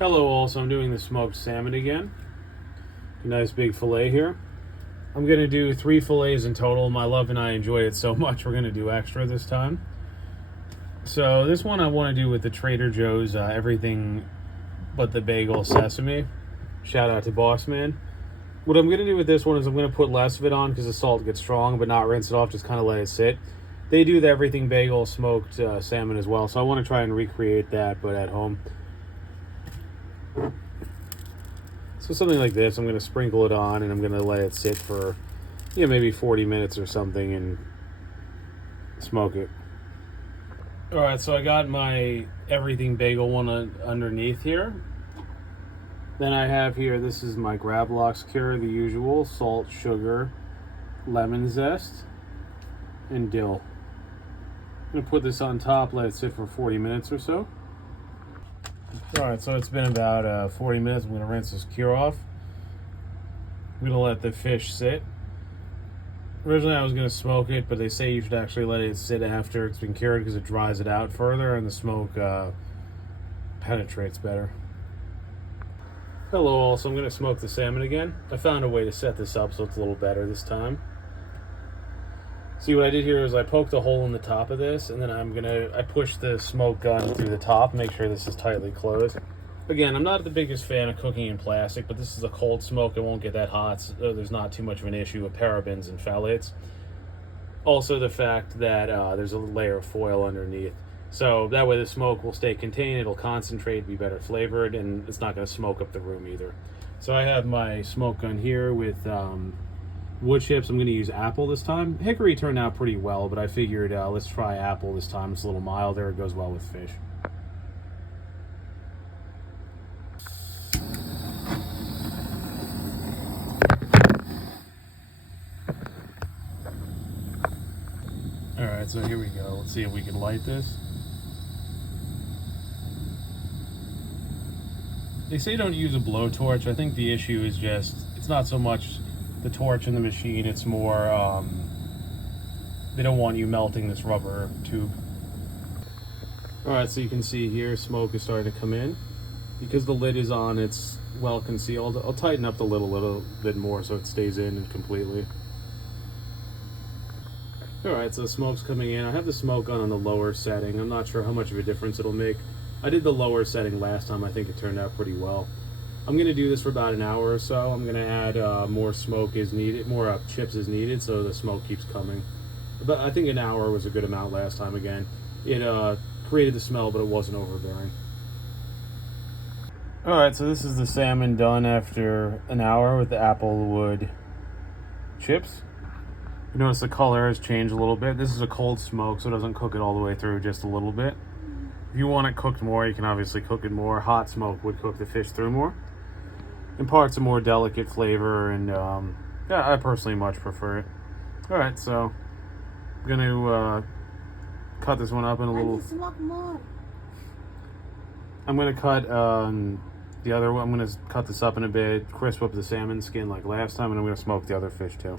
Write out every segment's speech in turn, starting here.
Hello all, so I'm doing the smoked salmon again. A nice big fillet here. I'm going to do 3 fillets in total. My love and I enjoyed it so much we're going to do extra this time. So this one I want to do with the Trader Joe's everything but the bagel sesame. Shout out to Boss Man. What I'm going to do with this one is I'm going to put less of it on because the salt gets strong, but not rinse it off, just kind of let it sit. They do the everything bagel smoked salmon as well, so I want to try and recreate that, but at home. So something like this, I'm going to sprinkle it on and I'm going to let it sit for, maybe 40 minutes or something and smoke it. Alright, so I got my everything bagel one underneath here. Then I have here, this is my Gravlox cure, the usual, salt, sugar, lemon zest, and dill. I'm going to put this on top, let it sit for 40 minutes or so. Alright, so it's been about 40 minutes. I'm going to rinse this cure off. I'm going to let the fish sit. Originally I was going to smoke it, but they say you should actually let it sit after it's been cured because it dries it out further and the smoke penetrates better. Hello all, so I'm going to smoke the salmon again. I found a way to set this up so it's a little better this time. See, what I did here is I poked a hole in the top of this, and then I push the smoke gun through the top, make sure this is tightly closed. Again, I'm not the biggest fan of cooking in plastic, but this is a cold smoke. It won't get that hot, so there's not too much of an issue with parabens and phthalates. Also the fact that there's a layer of foil underneath. So that way the smoke will stay contained, it'll concentrate, be better flavored, and it's not going to smoke up the room either. So I have my smoke gun here with wood chips. I'm going to use apple this time. Hickory turned out pretty well, but I figured let's try apple this time. It's a little milder, it goes well with fish. Alright, so here we go. Let's see if we can light this. They say don't use a blowtorch. I think the issue is just, it's not so much the torch in the machine, it's more, they don't want you melting this rubber tube. Alright, so you can see here, smoke is starting to come in. Because the lid is on, it's well concealed. I'll tighten up the lid a little bit more so it stays in completely. Alright, so the smoke's coming in. I have the smoke gun on the lower setting. I'm not sure how much of a difference it'll make. I did the lower setting last time. I think it turned out pretty well. I'm going to do this for about an hour or so. I'm going to add more smoke as needed, more chips as needed, so the smoke keeps coming. But I think an hour was a good amount last time again. It created the smell, but it wasn't overbearing. Alright, so this is the salmon done after an hour with the applewood chips. You notice the color has changed a little bit. This is a cold smoke, so it doesn't cook it all the way through, just a little bit. If you want it cooked more, you can obviously cook it more. Hot smoke would cook the fish through more. Imparts a more delicate flavor, and yeah, I personally much prefer it. Alright, so I'm going to cut this one up in a little... I'm going to cut the other one. I'm going to cut this up in a bit, crisp up the salmon skin like last time, and I'm going to smoke the other fish too.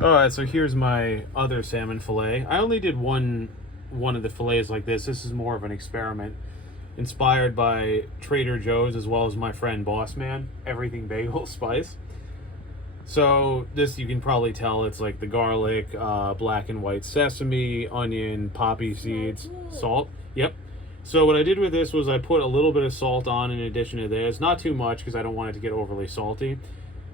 Alright, so here's my other salmon fillet. I only did one of the fillets like this. This is more of an experiment inspired by Trader Joe's as well as my friend Boss Man, everything bagel spice. So this, you can probably tell, it's like the garlic, black and white sesame, onion, poppy seeds, salt. Yep. So what I did with this was I put a little bit of salt on in addition to this. Not too much because I don't want it to get overly salty.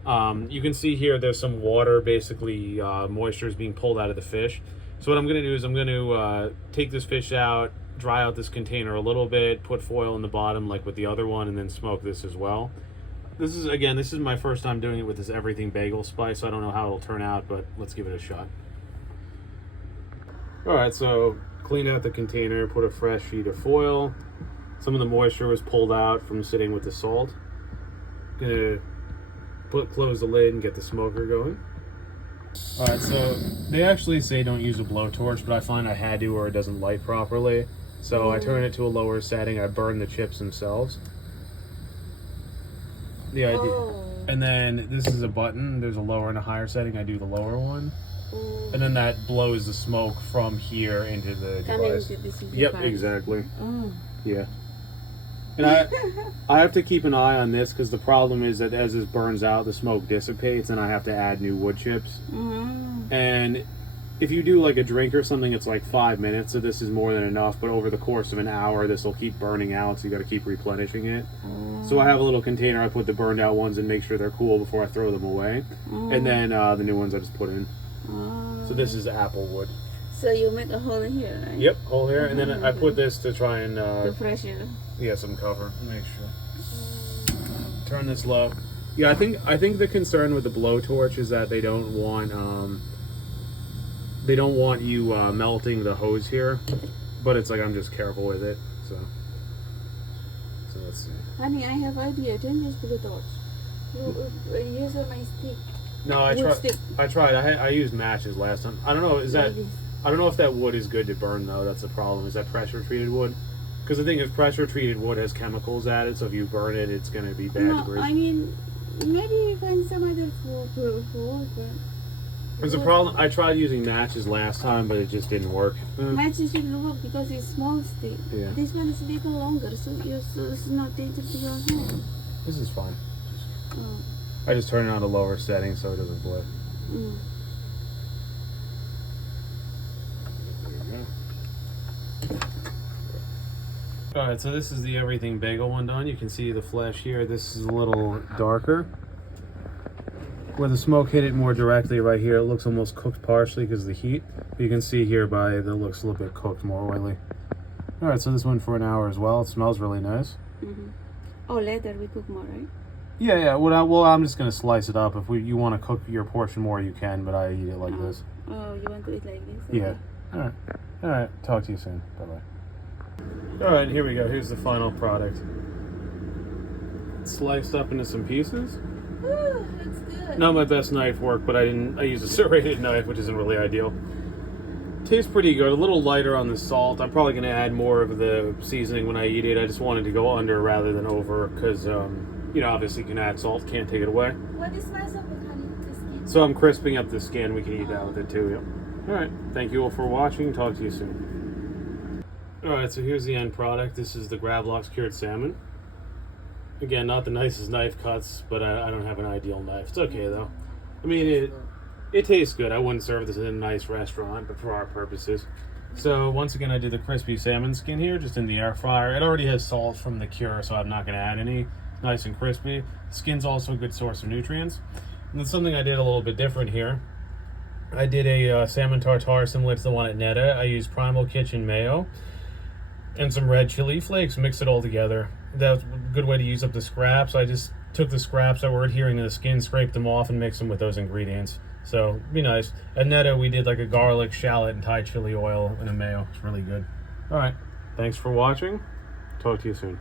You can see here there's some water, basically moisture is being pulled out of the fish. So what I'm going to do is I'm going to take this fish out, dry out this container a little bit, put foil in the bottom like with the other one, and then smoke this as well. This is my first time doing it with this everything bagel spice, so I don't know how it'll turn out, but let's give it a shot. Alright, so cleaned out the container, put a fresh sheet of foil. Some of the moisture was pulled out from sitting with the salt. Gonna close the lid and get the smoker going. Alright, so they actually say don't use a blowtorch, but I find I had to or it doesn't light properly. So I turn it to a lower setting, I burn the chips themselves. The idea. And then this is a button, there's a lower and a higher setting, I do the lower one. And then that blows the smoke from here into the device. Into the yep, exactly. Oh. Yeah. And I have to keep an eye on this because the problem is that as this burns out, the smoke dissipates, and I have to add new wood chips. And if you do like a drink or something, it's like 5 minutes, so this is more than enough. But over the course of an hour, this will keep burning out, so you got to keep replenishing it. So I have a little container. I put the burned out ones and make sure they're cool before I throw them away. And then the new ones I just put in. So this is apple wood. So you make a hole in here, right? Yep, hole here, and then I put this to try and pressure. Yeah, some cover. Make sure. Turn this low. Yeah, I think the concern with the blowtorch is that they don't want you melting the hose here, but it's like I'm just careful with it. So let's see. Honey, I have idea. Don't use blowtorch. You use my stick. No, I tried. I used matches last time. I don't know. I don't know if that wood is good to burn though. That's the problem. Is that pressure treated wood? Because the thing is, pressure treated wood has chemicals added, so if you burn it, it's going to be bad. No, I mean, maybe you find some other food. There's a problem. I tried using matches last time, but it just didn't work. Matches shouldn't work because it's small stick. Yeah. This one is a little longer, so it's not dangerous to your hand. This is fine. I just turn it on to lower setting so it doesn't flip. Alright, so this is the everything bagel one done. You can see the flesh here. This is a little darker. Where the smoke hit it more directly right here, it looks almost cooked partially because of the heat. But you can see here by it looks a little bit cooked, more oily. Alright, so this went for an hour as well. It smells really nice. Oh, later we cook more, right? Yeah. Well, I'm just going to slice it up. If you want to cook your portion more, you can, but I eat it like this. Oh, you want to eat like this? Yeah. Okay. Alright. Talk to you soon. Bye-bye. Alright, here we go. Here's the final product. It's sliced up into some pieces. Ooh, looks good. Not my best knife work, but I used a serrated knife, which isn't really ideal. Tastes pretty good. A little lighter on the salt. I'm probably going to add more of the seasoning when I eat it. I just wanted to go under rather than over because, obviously you can add salt. Can't take it away. What is spice of it, honey? The skin? So I'm crisping up the skin. We can eat that with it too. Yep. Alright. Thank you all for watching. Talk to you soon. Alright, so here's the end product. This is the Gravlox cured salmon. Again, not the nicest knife cuts, but I don't have an ideal knife. It's okay though. I mean, it tastes good. I wouldn't serve this in a nice restaurant, but for our purposes. So once again, I did the crispy salmon skin here, just in the air fryer. It already has salt from the cure, so I'm not going to add any. Nice and crispy. Skin's also a good source of nutrients. And then something I did a little bit different here. I did a salmon tartare similar to the one at Netta. I used Primal Kitchen mayo and some red chili flakes, mix it all together. That's a good way to use up the scraps. I just took the scraps that were adhering to the skin, scraped them off, and mixed them with those ingredients. So, be nice. At Netta, we did like a garlic, shallot, and Thai chili oil and a mayo. It's really good. Alright, thanks for watching. Talk to you soon.